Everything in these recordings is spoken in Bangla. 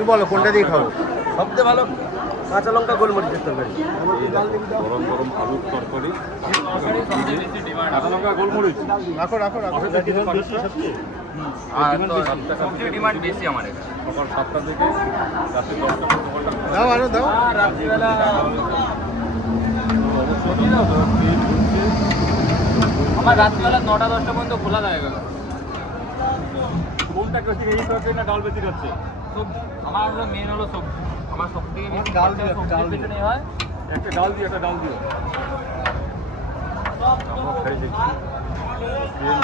তুমি বলো কোনটা দিয়ে খাবো? সবচেয়ে ভালো কাঁচা লঙ্কা গোলমরিচের তরকারি। গরম গরম আলুর তরকারি, কাঁচা লঙ্কা গোলমরিচ। রাখো রাখো রাখো। আর সবজির ডিমান্ড বেশি আমার এখানে। সকাল 7টা থেকে রাত্রি 10টা পর্যন্ত। দাও আরো দাও। রাত্রিবেলা আমার রাত্রিবেলা 9টা-10টা পর্যন্ত খোলা থাকে। কোনটা বেশি এই খাচ্ছে না ডাল বেশি খাচ্ছে? সবজি আমার হলো মেন হলো সবজি। আমার সব থেকে বেশি ডাল খরচা দিয়ে, সবজির ডাল দিয়ে। পেছনে হয়। একটা ডাল দিও, একটা ডাল দিও। আমরা খাই দেখি।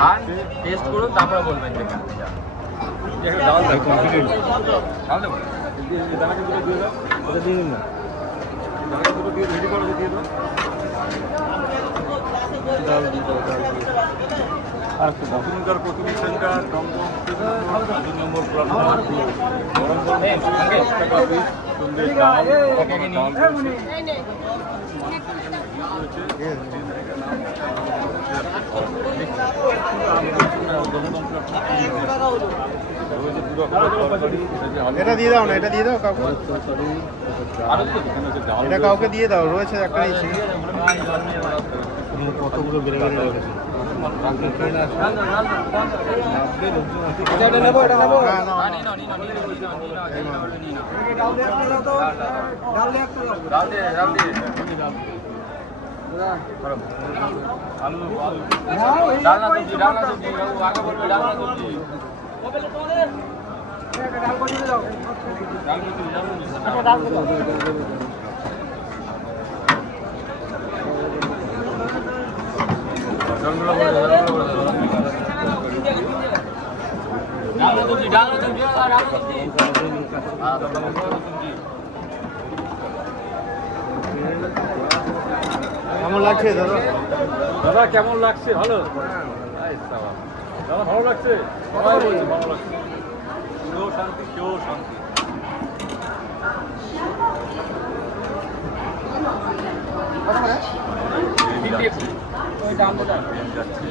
আর টেস্ট করুন তারপরে বলবেন যে কেমন। একটা ডাল দাও, কনফিডেন্ট। ডাল দেবো? এই দানাকে দুটো দিয়ে দাও। ওটা দিয়ে দিন না। দানাকে দুটো দিয়ে রেডি করে দিয়ে দাও। ডাল দিয়ে দাও, ডাল দিয়ে দাও। আর বসুন্ধরা প্রতিদিন সেন্টার দমদম 2 নম্বর প্লাটফর্ম। গরম গরম সঙ্গে? 10 টাকা পিস সঙ্গে ডাল, একে নিন। ডাল রয়েছে। এটা দিয়ে দাও না, এটা দিয়ে দাও কাউকে। এটা কাউকে দিয়ে দাও, রয়েছে একটা ইসে। কতগুলো বেড়ে বেড়ে রেখেছে। এটা নেবো, এটা নেবো। হ্যাঁ, নাও, নাও। নিন, নিন, নিন, এই নাও। ডাল দিয়ে একটা দাও তো। ডাল দিয়ে একটা দাও। ডাল দিয়ে, ডাল দিয়ে। আলু আলু ডাল না সবজি, ডাল না সবজি। বাবু আগে বলবে ডাল না সবজি। ডাল করে দাও। ডাল বেশি যাবে ডাল করে দাও। ডালগুলো বলে দাও, ডালগুলো বলে দাও। ডাল না সবজি, ডাল না সবজি, ডাল না সবজি। হ্যাঁ, ডাল না সবজি। কেমন লাগছে দাদা? দাদা কেমন লাগছে? ভালো দাদা, ভালো লাগছে? সবাই বলছে ভালো লাগছে। কেউ শান্তি, কেউ শান্তি। তিনটে ওই দাম দাও। যাচ্ছে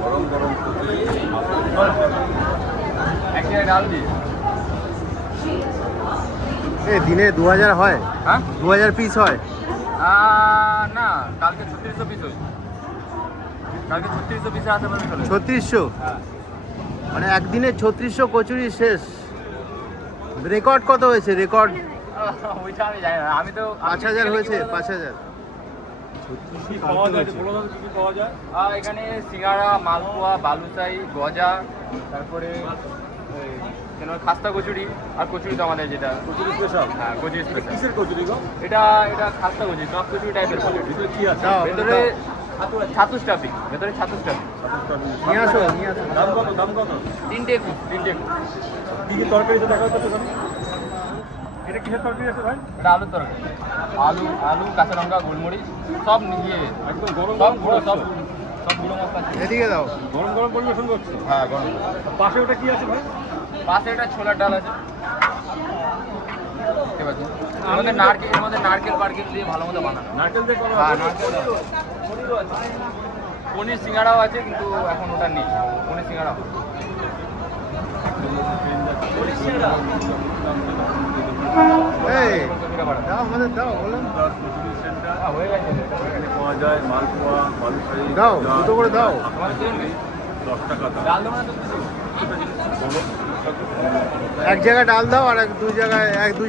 গরম গরম এক জায়গায় ডাল দিয়ে। দিনে 2000 হয়? হ্যাঁ? 2000 পিস হয়? না, কালকে 3600 পিস হয়েছে। কালকে 3600 পিসে আশেপাশে চলে 3600? হ্যাঁ। মানে একদিনে 3600 কচুরি শেষ। রেকর্ড কত হয়েছে? রেকর্ড ওইটা আমি জানি না। আমি তো 5000 হয়েছে। 5000। কি পাওয়া যায়? বলো দাদা, কি কি পাওয়া যায়? এখানে সিঙ্গাড়া, মালপোয়া, বালুশাই, গজা, তারপরে খাস্তা কচুরি, আর কচুরি তো আমাদের যেটা কচুরি স্পেশাল। হ্যাঁ কচুরি স্পেশাল। কিসের কচুরি গো? এটা খাস্তা কচুরি, টক কচুরি টাইপের বলে। ভিতরে কি আছে? দাও, ভেতরে ছাতু স্টাফিং, ভেতরে ছাতু স্টাফিং। নিয়ে আসো, নিয়ে আসো। দাম কত? দাম কত? তিনটে কুক। কি কি তরকারি আছে দেখা যাচ্ছে? এটা কিসের তরকারি আছে ভাই? এটা আলুর তরকারি। আলু, কাঁচা লঙ্কা, গোলমরিচ সব নিয়ে একদম গরম সব গরম গুঁড়ো, সব সব গুঁড়ো মশলা আছে। এদিকে দাও। গরম গরম পরিবেশন করছে। হ্যাঁ গরম। পাশে ওটা কি আছে ভাই? পাশে একটা ছোলার ডাল আছে। দেখতে পাচ্ছেন? এর মধ্যে নারকেল পারকেল দিয়ে ভালো মতো বানানো। নারকেল দিয়ে করা হ্যাঁ, আছে? নারকেল আছে। পনির সিঙ্গাড়াও আছে, কিন্তু এখন ওটা নেই। পনির সিঙ্গাড়া হবে। এই দাও, আমাদের দাও, বলো। কচুরি সেন্টার হ্যাঁ, হয়ে গেছে। এখানে পাওয়া যায় মালপোয়া, বালুশাহী। দাও, দুটো করে দাও। আমাদের তো 10 টাকা দাম। ডাল দেবো না তো কিছু? এক জায়গায় ডাল দাও আর দু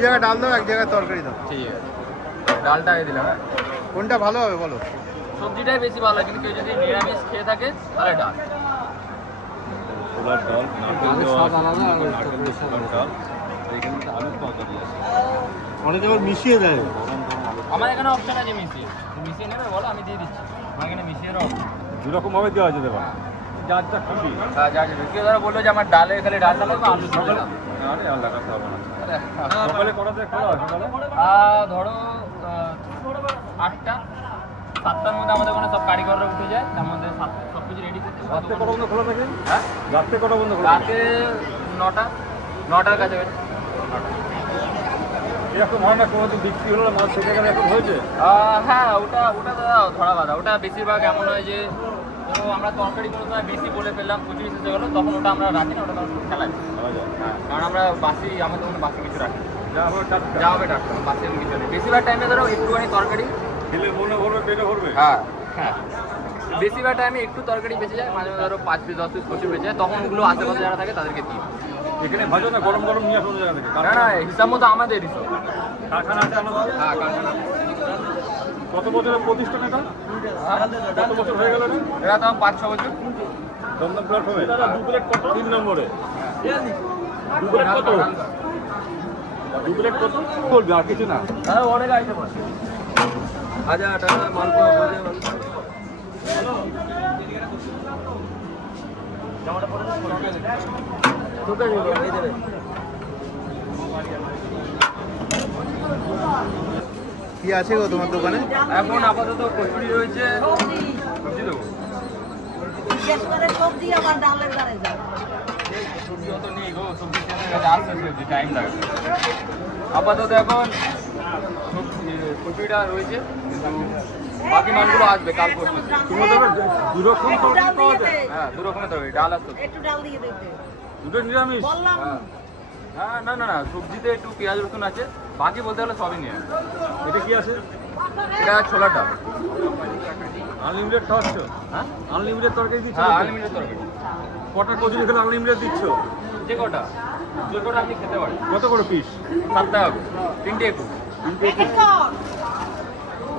জায়গায় ডাল দাও, এক জায়গায় তরকারি দাও। ঠিক আছে, ডালটা আগে দিলাম। হ্যাঁ, কোনটা ভালো হবে বলো? সবজিটাই বেশি ভালো হয়, কিন্তু কেউ যদি নিরামিষ খেয়ে থাকে তাহলে ডাল। ছোলার ডাল, নারকেল ডালের দেওয়া স্বাদ আছে, আলাদা আর নারকেল দিয়ে ছোলার ডাল। আর এখানে একটা আলুর তরকারি আছে। অনেকে আবার মিশিয়ে দেয়। গরম গরম আলু। আমার এখানে অপশন আছে মিশিয়ে নেবে বলো, আমি দিয়ে দিচ্ছি। আমার এখানে মিশিয়েরও অপশন। দু রকম ভাবে দেওয়া যেতে পারে। যার যা খুশি। হ্যাঁ, যা যাবে। কেউ ধরো বললো যে আমার ডালে খালি ডালটা লাগবে, আলু ঝোল দাও। আরে আর লাগাতে হবে না। সকালে করাতে খোলা হয় সকালে? ধরো 8টা 7টার মধ্যে আমাদের ওখানে সব কারিগররা উঠে যায়, তার মধ্যে সব কিছু রেডি করতে হবে। রাত্রে কটা বন্ধ খোলা থাকে? হ্যাঁ, রাত্রে কটা বন্ধ খোলা থাকে? রাতে 9টার কাছাকাছি। এরকম হয় না কোনোদিন বিক্রি হলো না, মাছ থেকে গেলে এরকম হয়েছে? হ্যাঁ, ওটা দাদা ধরা বাঁধা। ওটা বেশিরভাগ এমন হয় যে তো আমরা তরকারি কোনো সময় বেশি বলে ফেললাম, কচুরি শেষ হয়ে গেলো, তখন ওটা আমরা রাখি না, ওটা তখন খেলাই। কারণ আমরা বাসি, আমাদের কোনো বাসি কিছু রাখি না। যা হবে টাটকা, বাসি আমি কিছু নেই। বেশিরভাগ টাইমে ধরো একটুখানি তরকারি খেলে মনে ভরবে, পেটে ভরবে। হ্যাঁ হ্যাঁ, বেশিরভাগ টাইমে একটু তরকারি বেঁচে যায়, মাঝে মাঝে ধরো 5 পিস 10 পিস কচুরি বেঁচে যায়, তখন ওগুলো আশেপাশে যারা থাকে তাদেরকে দিই। এখানে ভাজো না, গরম গরম নিয়ে আসুন জায়গা থেকে। না না, হিসাব মতো আমাদের হিসাব। কারখানা আছে আমাদের। হ্যাঁ, কারখানা। কত বছরের প্রতিষ্ঠান এটা? কত বছর হয়ে গেল এটা? এরা তো 5-6 বছর। দমদম প্ল্যাটফর্মে 2 প্লেট কত? 3 নম্বরে 2 প্লেট কত? 2 প্লেট কত বলবি, আর কিছু না। হ্যাঁ, অনেক আইটেম আছে। হাজার টাকা মালপোয়া, ভাজা জামাটা পরে ঢুকে নিবো এই দেবে। কি আছে গো তোমার দোকানে? এখন আপাতত কচুরি রয়েছে, সবজি দেবো। সবজি আমার ডালের দ্বারে যায়। সবজি অত নেই গো, সবজি শেষ হয়ে গেছে, আসতে সবজি টাইম লাগবে। আপাতত এখন কচুরিটা রয়েছে, কিন্তু বাকি মালগুলো আসবে কাল পরশু। তোমার তবে 2 রকম তরকারি পাওয়া যায়? হ্যাঁ, 2 রকমের তরকারি, ডাল আর সবজি। একটু ডাল দিয়ে দেবে। দুটো নিরামিষ? বললাম হ্যাঁ হ্যাঁ, না না না, সবজিতে একটু পেঁয়াজ রসুন আছে, বাকি বলতে গেলে সবই নিয়ে আসবে। এটা কি আছে? এটা ছোলার ডাল। আনলিমিটেড খাওয়াচ্ছ? হ্যাঁ আনলিমিটেড তরকারি দিচ্ছ? হ্যাঁ, আনলিমিটেড তরকারি। কটা কচুরি খেলে আনলিমিটেড দিচ্ছ? যে কটা আপনি খেতে পারেন। কত করে পিস? 7 টাকা করে, 3টে একটু।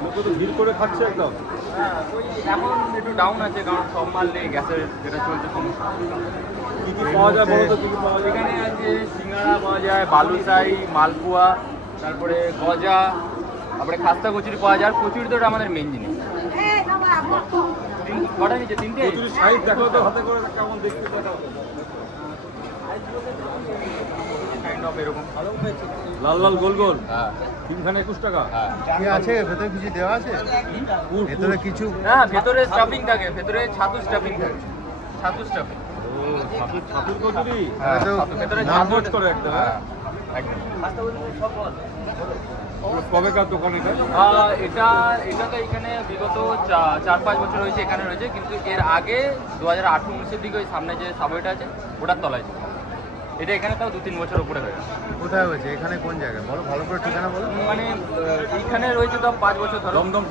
লোক তো ভিড় করে খাচ্ছে একদম। হ্যাঁ, ওই এখন একটু ডাউন আছে, কারণ সব মাল নেই, গ্যাসের যেটা চলছে সমস্যা। কি কি পাওয়া যায় বলো তো, কি কি পাওয়া যায়? এখানে আছে সিঙ্গাড়া পাওয়া যায়, বালুশাহী, মালপোয়া, তারপরে গজা, তারপরে খাস্তা কচুরি পাওয়া যায়। আর কচুরি তো ওটা আমাদের মেন জিনিস। কটা নিচে? 3টে। কচুরির সাইজ দেখো তো হাতে করে, কেমন দেখতে দেখাও। কাইন্ড অফ এরকম। লাল লাল গোল গোল, হ্যাঁ 3খানে 21 টাকা। হ্যাঁ কি আছে ভেতরে? কিছু দেওয়া আছে ভেতরে? কিছু হ্যাঁ, ভেতরে স্টাফিং থাকে, ভেতরে ছাতু স্টাফিং থাকে, ছাতু স্টাফিং। ছাতুর কচুরি হ্যাঁ, তো ভেতরে নাম ছাতু বোঝ করে একদম। হ্যাঁ, একদম। কবেকার দোকান এটা? এটা তো এখানে বিগত 4-5 বছর হয়েছে এখানে রয়েছে, কিন্তু এর আগে 2018-19-এর দিকে ওই সামনে যে সাবওয়েটা আছে ওটার তলায় ছিল। এটা এখানে তাও 2-3 বছর উপরে হয়ে গেছে। কোথায় হয়েছে? এখানে কোন জায়গায় বলো, ভালো করে ঠিকানা বলো। মানে এইখানে রয়েছে তো 5 বছর ধরে। দমদম,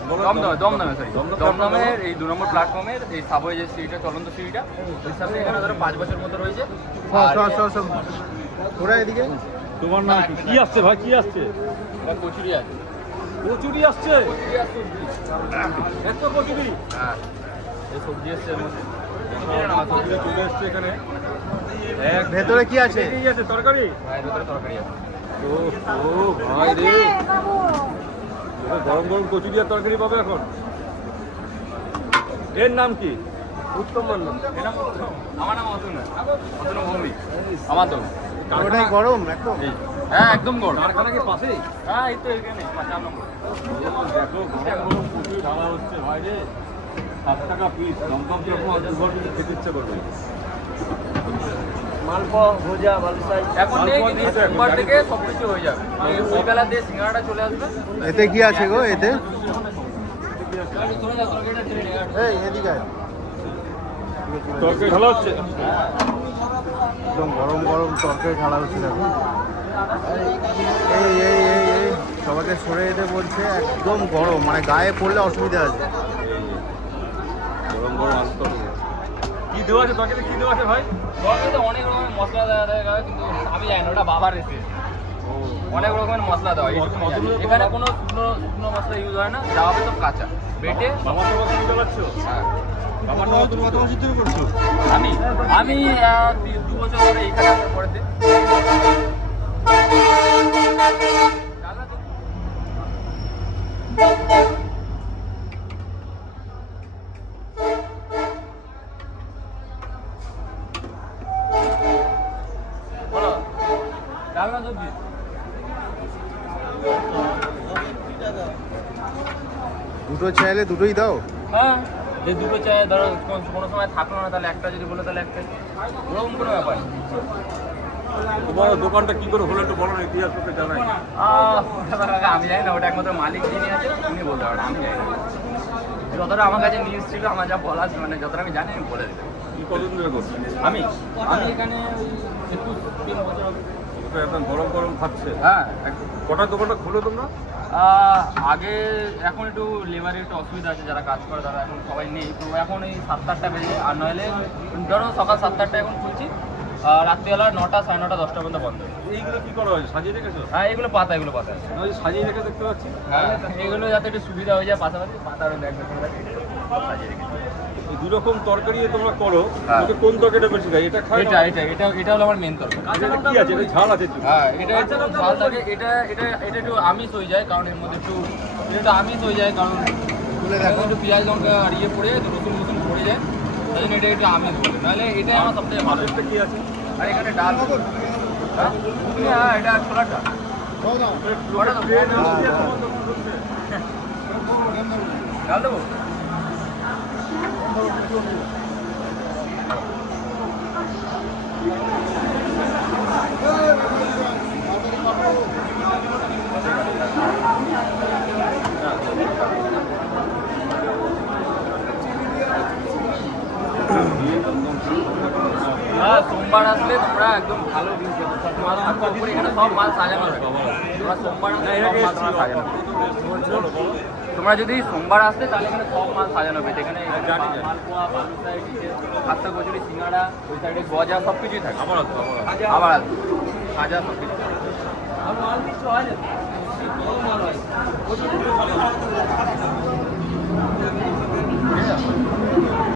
দমদমে সরি, দমদম দমদমের এই 2 নম্বর প্ল্যাটফর্মের এই সাবওয়ে যে সিঁড়িটা, চলন্ত সিঁড়িটা, ওই সামনে এখানে ধরো 5 বছর মতো রয়েছে। সব ওরা এদিকে। তোমার নাম কি? কি আসছে ভাই, কি আসছে? এটা কচুরি আছে। কচুরি আসছে? কচুরি আর সবজি। এত কচুরি? হ্যাঁ, এই সবজি এসছে এর মধ্যে। কচুরি চলে এসছে এখানে। ভেতরে কি আছে? কি আছে? তরকারি? হ্যাঁ, এর ভেতরে তরকারি আছে। ও ও ভাই রে, এবার গরম গরম কচুরি আর তরকারি পাবে এখন। এর নাম কি? উত্তম মন্ডল। এর নাম উত্তম। আমার নাম অতনু। অতনু ভৌমিক। আমার তো। ওটাই গরম একদম। হ্যাঁ, একদম গরম। কারখানা কি পাশেই? হ্যাঁ, এই তো এখানে 5 নম্বর। দেখো গরম গরম কচুরি ঢালা হচ্ছে ভাই রে। 7 টাকা পিস, দমদম যখন দুবার খেতে ইচ্ছে করবে। মালপোয়া, ভোজা, বালুশাহী। এখন নেই, কিন্তু সোমবার থেকে সবকিছু হয়ে যাবে। এই ওই বেলা দিয়ে সিঙ্গাড়াটা চলে আসবে। এতে কি আছে গো? এতে চলে যাও, তরকারিটা ছেড়ে নিয়ে আসবে। এই এদিকে আয়। তরকারি ঢালা হচ্ছে? একদম গরম গরম তরকারি ঢালা হচ্ছে দেখো। এই এই এই এই সবাইকে সরে যেতে বলছে, একদম গরম, মানে গায়ে পড়লে অসুবিধা আছে। গরম গরম আসতে হবে। কি দেওয়া আছে তরকারিতে, কি দেওয়া আছে ভাই? তরকারিতে অনেক রকমের মশলা দেওয়া থাকে, কিন্তু আমি জানি না, ওটা বাবার রেসিপি। অনেক রকমের মশলা দেওয়া হয়, এইটুকুনি জানি। এখানে কোনো শুকনো মশলা ইউজ হয় না, যা হবে সব কাঁচা বেটে। বাবার তো কথা শুনতে পাচ্ছ? হ্যাঁ। বাবার নাম তুমি কত বছর থেকে করছো? আমি 2 বছর ধরে এইখানে আসার পরেতে। বলো, ডালনা সবজি। দুটো চাইলে দুটোই দাও। হ্যাঁ, যে দুটো চাই, ধরো কোনো সময় থাকলো না, তাহলে একটা যদি বলে তাহলে একটাই, ওরকম কোনো ব্যাপার নেই। তোমার দোকানটা কি করে হলো একটু বলো না, ইতিহাস করতে জানাই। আমি জানি না, ওটা একমাত্র মালিক যিনি আছে উনি বলতে পারেন, আমি জানি না। যতটা আমার কাছে নিউজ ছিল, আমার যা বলার মানে যতটা আমি জানি আমি বলে দিলাম। কি কতদিন ধরে করছেন? আমি এখানে ওই 21-23 বছর হবে। তো একদম গরম গরম খাচ্ছে। হ্যাঁ একদম। কটার দোকানটা খুলো তোমরা? আগে এখন একটু লেবারের একটু অসুবিধা আছে, যারা কাজ করে তারা এখন সবাই নেই, তো এখন এই 7-8টা বেজে যায়। আর নইলে ধরো সকাল 7-8টায় এখন খুলছি, রাত্রিবেলা 9টা 9:30 10টা পর্যন্ত বন্ধ। এইগুলো কি করা হয়েছে? সাজিয়ে রেখেছো? হ্যাঁ এগুলো পাতা আছে। না, ওই যে সাজিয়ে রেখে দেখতে পাচ্ছি। হ্যাঁ এগুলো যাতে একটু সুবিধা হয়ে যায়, পাশাপাশি পাতারও দেখবে তোমরা সাজিয়ে রেখেছি। এই দু রকম তরকারি তোমরা করো, হ্যাঁ। তোকে কোন তরকারিটা বেশি খাই? এটা খাই না? এটা হলো আমার মেন তরকারি। এটা কি আছে? এটা ঝাল আছে একটু। হ্যাঁ এটা একটু ঝাল থাকে, এটা একটু আমিষ হয়ে যায়, কারণ এর মধ্যে একটু আমিষ হয়ে যায়, কারণ একটু পেঁয়াজ লঙ্কা আর ইয়ে পড়ে যায়, রসুন পড়ে যায়, তাই জন্য এটা একটু আমিষ বলে, নাহলে এটাই আমার সবথেকে ভালো। এটা কি আছে? আর এখানে ডাল, হ্যাঁ এটা ছোলার ডাল। ওটা তো ডাল দেবো। হ্যাঁ সোমবার আসলে তোমরা একদম ভালো দিন পেতে, সব মাল থাকবে উপরে, এখানে সব মাল সাজানো থাকে। তোমরা সোমবার আসলে সব মাল তোমরা সাজানো হবে। তোমরা যদি সোমবার আসতে তাহলে এখানে সব মাল সাজানো হবে, এখানে মালপোয়া, বালুশাই, খাস্তা কচুরি, সিঙ্গাড়া, ওই সাইডে গজা সব কিছুই থাকে। আবার সাজা সব কিছু। মাল কিছু হয় না।